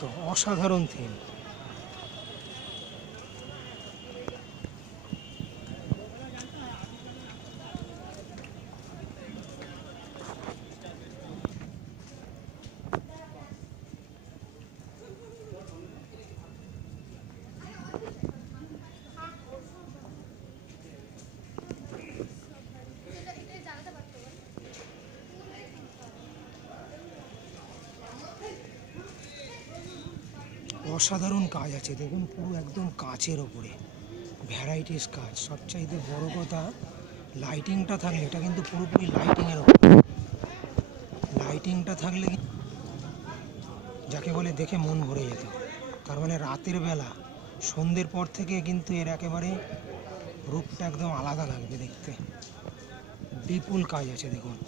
তো অসাধারণ থিম। অসাধারণ কাজ আছে দেখুন, পুরো একদম কাচের ওপরে ভ্যারাইটিস কাজ। সবচাইতে বড় কথা লাইটিংটা থাকলে, এটা কিন্তু পুরোপুরি লাইটিংয়ের ওপর। লাইটিংটা থাকলে যাকে বলে দেখে মন ভরে যেত। তার মানে রাতের বেলা সন্ধ্যের পর থেকে কিন্তু এর একেবারে রূপটা একদম আলাদা লাগবে দেখতে। বিপুল কাজ আছে দেখুন।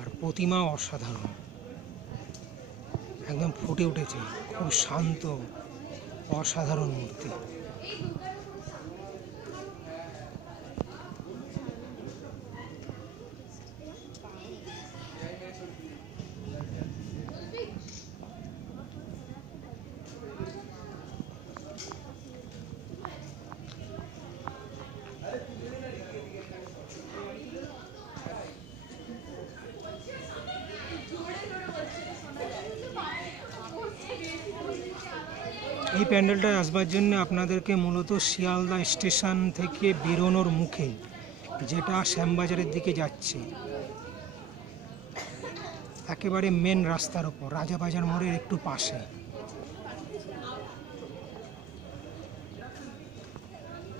আর প্রতিমা অসাধারণ, একদম ফুটে উঠেছে, খুব শান্ত অসাধারণ মূর্তি। এই প্যান্ডেলটায় আসবার জন্য আপনাদেরকে মূলত শিয়ালদা স্টেশন থেকে বেরোনোর মুখে, যেটা শ্যামবাজারের দিকে যাচ্ছে, একেবারে মেন রাস্তার ওপর রাজাবাজার মোড়ের একটু পাশে